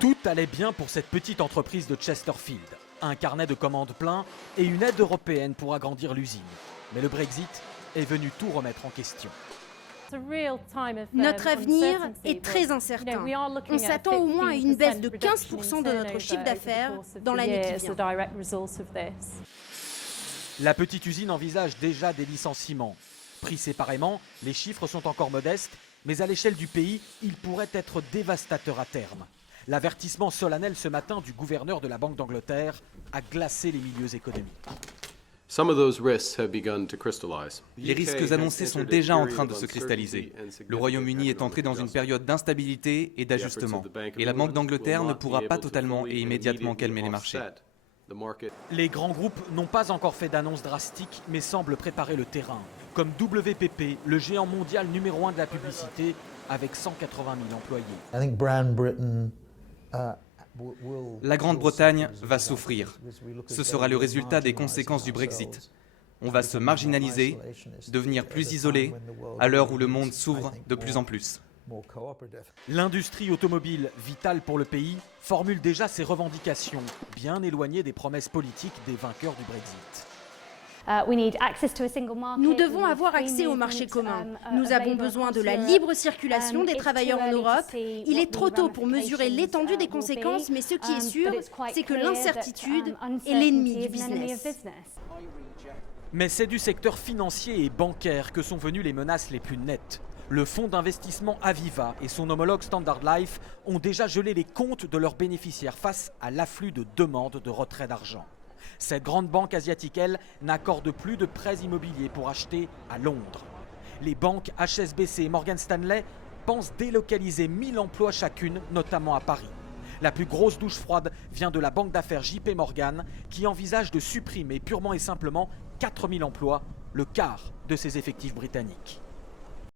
Tout allait bien pour cette petite entreprise de Chesterfield. Un carnet de commandes plein et une aide européenne pour agrandir l'usine. Mais le Brexit est venu tout remettre en question. Notre avenir est très incertain. On s'attend au moins à une baisse de 15% de notre chiffre d'affaires dans l'année qui vient. La petite usine envisage déjà des licenciements. Pris séparément, les chiffres sont encore modestes, mais à l'échelle du pays, ils pourraient être dévastateurs à terme. L'avertissement solennel ce matin du gouverneur de la Banque d'Angleterre a glacé les milieux économiques. Les risques annoncés sont déjà en train de se cristalliser. Le Royaume-Uni est entré dans une période d'instabilité et d'ajustement. Et la Banque d'Angleterre ne pourra pas totalement et immédiatement calmer les marchés. Les grands groupes n'ont pas encore fait d'annonces drastiques, mais semblent préparer le terrain. Comme WPP, le géant mondial numéro 1 de la publicité, avec 180 000 employés. La Grande-Bretagne va souffrir. Ce sera le résultat des conséquences du Brexit. On va se marginaliser, devenir plus isolé, à l'heure où le monde s'ouvre de plus en plus. L'industrie automobile, vitale pour le pays, formule déjà ses revendications, bien éloignées des promesses politiques des vainqueurs du Brexit. Nous devons avoir accès au marché commun. Nous avons besoin de la libre circulation des travailleurs en Europe. Il est trop tôt pour mesurer l'étendue des conséquences, mais ce qui est sûr, c'est que l'incertitude est l'ennemi du business. Mais c'est du secteur financier et bancaire que sont venues les menaces les plus nettes. Le fonds d'investissement Aviva et son homologue Standard Life ont déjà gelé les comptes de leurs bénéficiaires face à l'afflux de demandes de retrait d'argent. Cette grande banque asiatique, elle, n'accorde plus de prêts immobiliers pour acheter à Londres. Les banques HSBC et Morgan Stanley pensent délocaliser 1000 emplois chacune, notamment à Paris. La plus grosse douche froide vient de la banque d'affaires JP Morgan, qui envisage de supprimer purement et simplement 4000 emplois, le quart de ses effectifs britanniques.